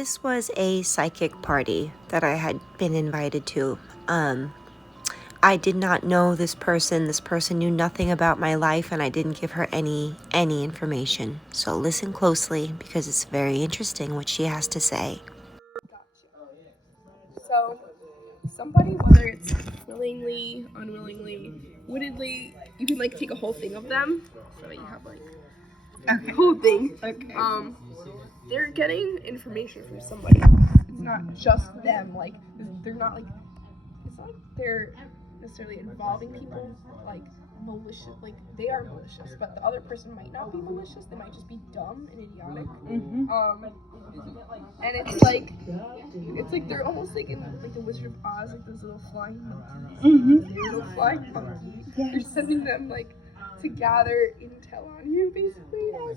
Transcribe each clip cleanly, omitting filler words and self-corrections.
This was a psychic party that I had been invited to. I did not know this person. This person knew nothing about my life, and I didn't give her any information. So listen closely because it's very interesting what she has to say. So, somebody, whether it's willingly, unwillingly, wittedly, you can like take a whole thing of them. So that you have like a whole thing. Okay. They're getting information from somebody. It's not just them. Like they're not like it's not like they're necessarily involving people like malicious. Like they are malicious, but the other person might not be malicious. They might just be dumb and idiotic. And it's like they're almost like in like the Wizard of Oz, like those little flying monkeys. Little flying monkeys. Yes. They're sending them like to gather intel on you, basically. Yes.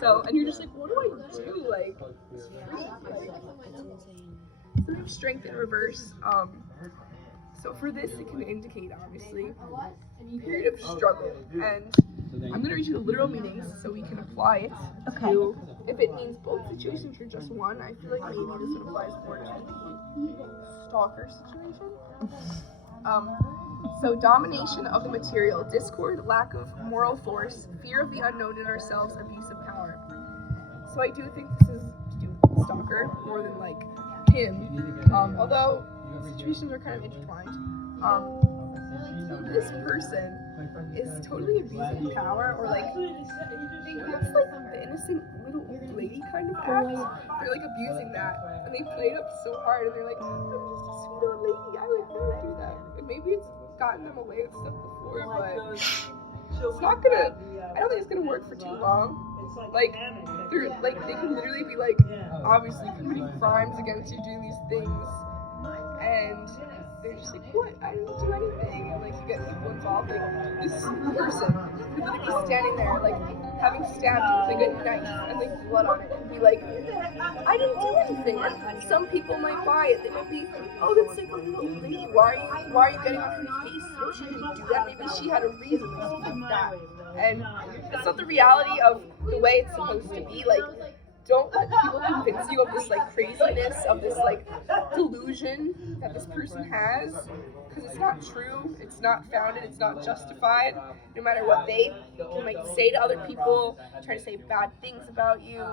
So, and you're just like, what do I do? Like, it's free. So we have strength in reverse. So for this, it can indicate, obviously, a period of struggle. And I'm going to read you the literal meanings so we can apply it to, if it means both situations or just one. I feel like maybe this one applies more to the stalker situation. So domination of the material, discord, lack of moral force, fear of the unknown in ourselves, abuse of power. So I do think this is to do with the stalker more than like him. Although situations are kind of intertwined. This person is totally abusing power, or like they have like the innocent little old lady kind of act. They're like abusing that, and they play it up so hard, and they're like, I'm just a sweet old lady, I would never do that. And maybe it's gotten them away with stuff before, but it's not gonna. I don't think it's gonna work for too long. Like they're like they can literally be like obviously committing crimes against you, doing these things, and they're just like, what? I didn't do anything. And like you get people involved. Like this person could literally be standing there, like having stabbed you with like a knife and like blood on it, and be like, I didn't do anything. And some people might buy it. They might be, oh, that's like a little old lady. Why are you getting on her case? No, she didn't do that. Maybe she had a reason or something like that. And it's not the reality of the way it's supposed to be. Like, don't let people convince you of this like craziness, of this like delusion that this person has, because it's not true, it's not founded, it's not justified. No matter what they might say to other people, try to say bad things about you,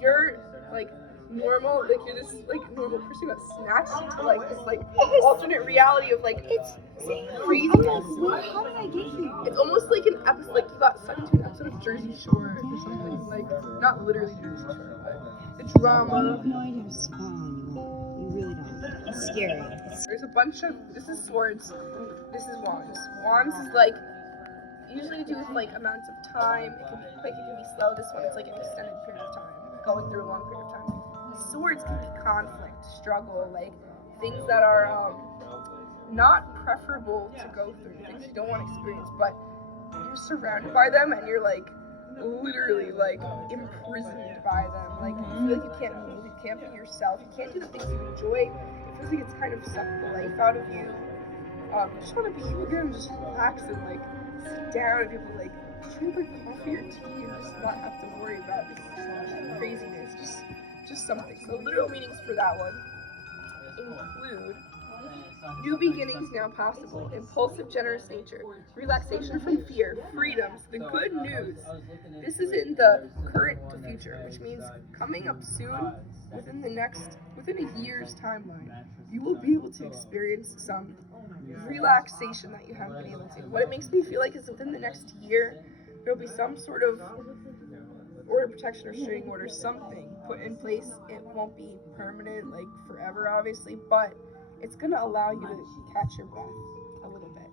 you're like normal, like you're this like normal person that snatched into like this like alternate reality of like it's craziness. How did I get here? It's almost like an episode, like you got sucked into an episode of Jersey Shore or something, like not literally Jersey Shore, but the drama. You have no idea how to spot on you. You really don't. It's scary. There's a bunch of, this is swords, this is wands. Wands is like usually to do with like amounts of time. It can be quick, it can be slow. This one it's like an extended period of time, going through a long period of time. Swords can be conflict, struggle, like things that are not preferable to go through, things you don't want to experience, but you're surrounded by them and you're like literally like imprisoned by them. Like you feel like you can't move, you can't be yourself, you can't do the things you enjoy. It feels like it's kind of sucked the life out of you. You just want to be you again, just relax and like sit down and people like drink like coffee or tea and just not have to worry about this craziness. Just something. So literal meanings for that one include new beginnings now possible, impulsive, generous nature, relaxation from fear, freedoms, the good news. This is in the current to future, which means coming up soon, within a year's timeline, you will be able to experience some relaxation that you haven't been able to. What it makes me feel like is within the next year, there'll be some sort of order, protection, or restraining order, something put in place. It won't be permanent, like forever, obviously, but it's gonna allow you to catch your breath a little bit.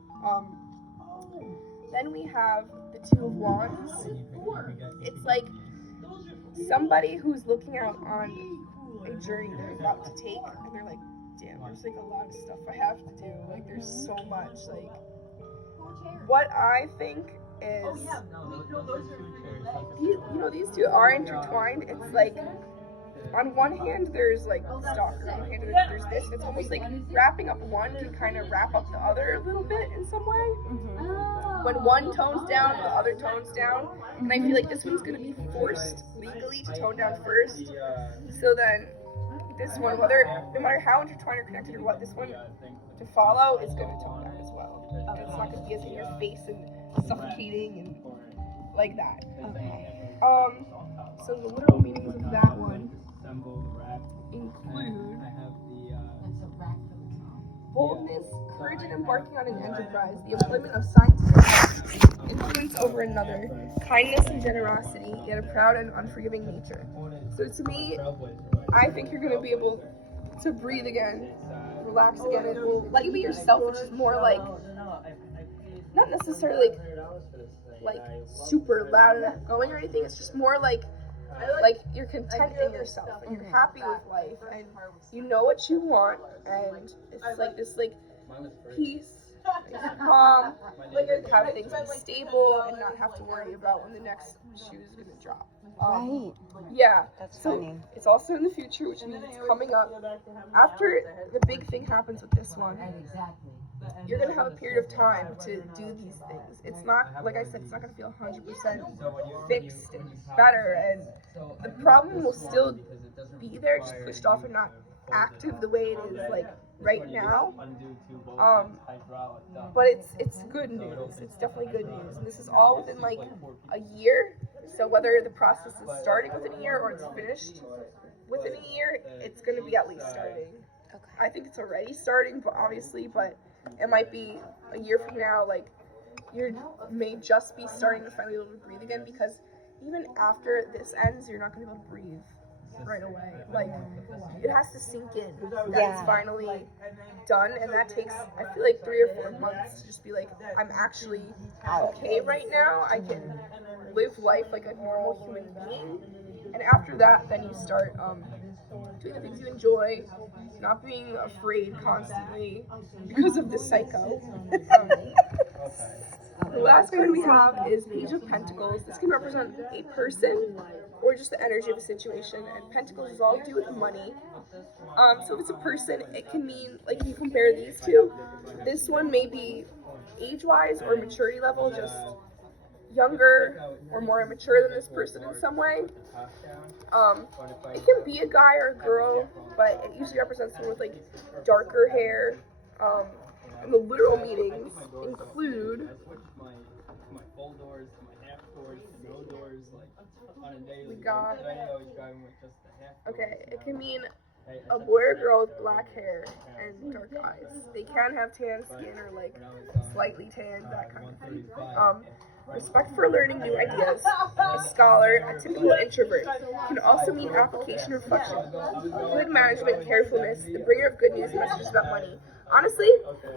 Then we have the Two of Wands. It's like somebody who's looking out on a journey they're about to take, and they're like, damn, there's like a lot of stuff I have to do. Like, there's so much. Like, what I think is, these two are intertwined. It's like on one hand there's like stalker, on one hand there's this. It's almost like wrapping up one can kind of wrap up the other a little bit in some way. When one tones down, the other tones down, and I feel like this one's gonna be forced legally to tone down first. So then this one, whether no matter how intertwined or connected or what, this one to follow is gonna tone down as well. And it's not gonna be as in your face and suffocating and like that. Okay. So the literal meanings of that one include boldness, courage in embarking on an enterprise, the employment of scientific influence over another, kindness and generosity, yet a proud and unforgiving nature. So to me, I think you're going to be able to breathe again, relax again, and will let you be yourself, which is more like, not necessarily like super loud and outgoing or anything. It's just more like you're content in yourself and you're happy with life and you know what you want, and it's like this like peace, calm, like have things be stable and not have to worry about when the next shoe is gonna drop. Right. Yeah. That's so funny. It's also in the future, which means it's coming up. After the big thing happens with this one, you're gonna have a period of time to do these things. It's not, like I said, it's not gonna feel 100% fixed and better, and the problem will still be there, just pushed off and not active the way it is like right now. But it's good news. It's definitely good news, and this is all within like a year. So whether the process is starting within a year or it's finished within a year, it's gonna be at least starting. Okay. I think it's already starting, but obviously, but it might be a year from now, like you may just be starting to finally be able to breathe again, because even after this ends, you're not going to be able to breathe right away. Like, it has to sink in that it's finally done, and that takes, I feel like, 3 or 4 months to just be like, I'm actually okay right now, I can live life like a normal human being. And after that, then you start doing the things you enjoy, not being afraid constantly because of the psycho. The last card we have is Page of Pentacles. This can represent a person or just the energy of a situation, and Pentacles is all to do with money. So if it's a person, it can mean, like, if you compare these two, this one may be age-wise or maturity level, just younger or more immature than this person in some way. It can be a guy or a girl, but it usually represents someone with like darker hair. And the literal meanings include we got it can mean a boy or girl with black hair and dark eyes. They can have tan skin or like slightly tan, that kind of thing. Respect for learning new ideas, a scholar, a typical introvert. Can also mean application, reflection, good management, carefulness, the bringer of good news, messages about money. Honestly,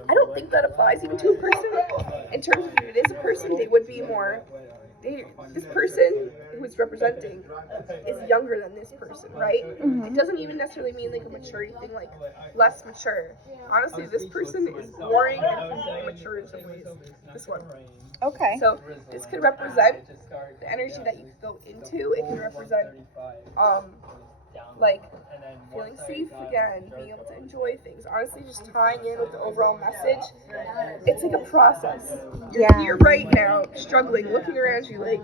I don't think that applies even to a person. In terms of if it is a person, they would be more. This person who it's representing is younger than this person, right? It doesn't even necessarily mean like a maturity thing, like less mature. Honestly, this person is boring and immature in some ways. This one. Okay. So this could represent the energy that you could go into. It can represent like feeling safe again, being able to enjoy things. Honestly, just tying in with the overall message. It's like a process. You're here right now, struggling, looking around you like,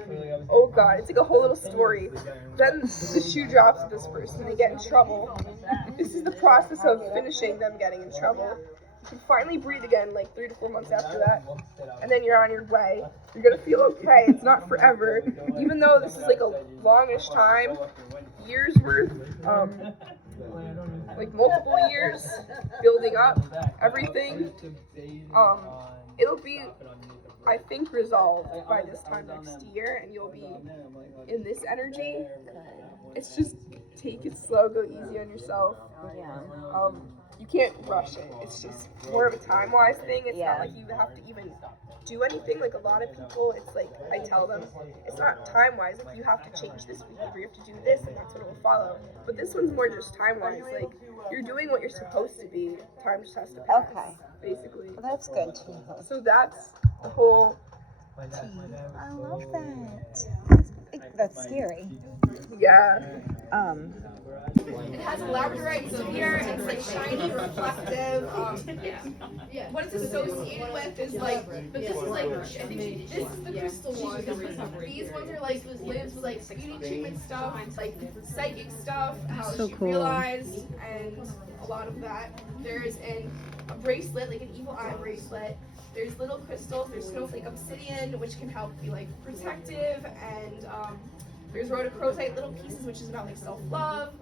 oh God, it's like a whole little story. Then the shoe drops with this person, they get in trouble. This is the process of finishing them getting in trouble. You can finally breathe again like 3 to 4 months after that, and then you're on your way. You're gonna feel okay. It's not forever, even though this is like a longish time, years worth, like multiple years building up everything. It'll be, I think, resolved by this time next year, and you'll be in this energy. It's just take it slow, go easy on yourself. You can't rush it. It's just more of a time-wise thing. It's not like you have to even do anything. Like a lot of people, it's like I tell them, it's not time-wise. Like you have to change this behavior, you have to do this, and that's what it will follow. But this one's more just time-wise. Like you're doing what you're supposed to be. Time just has to pass. Okay. Basically. Well, that's good to know. So that's the whole tea. I love that. That's scary. Yeah. It has a labradorite sphere. It's like shiny, reflective. What it's associated with is like, but this is like, I think this is the crystal one. These ones are like lives with like beauty treatment stuff, like psychic stuff, how So she cool. realized, and a lot of that. There's a bracelet, like an evil eye bracelet. There's little crystals. There's snowflake obsidian, which can help be like protective, and there's rhodochrosite little pieces, which is about like self-love.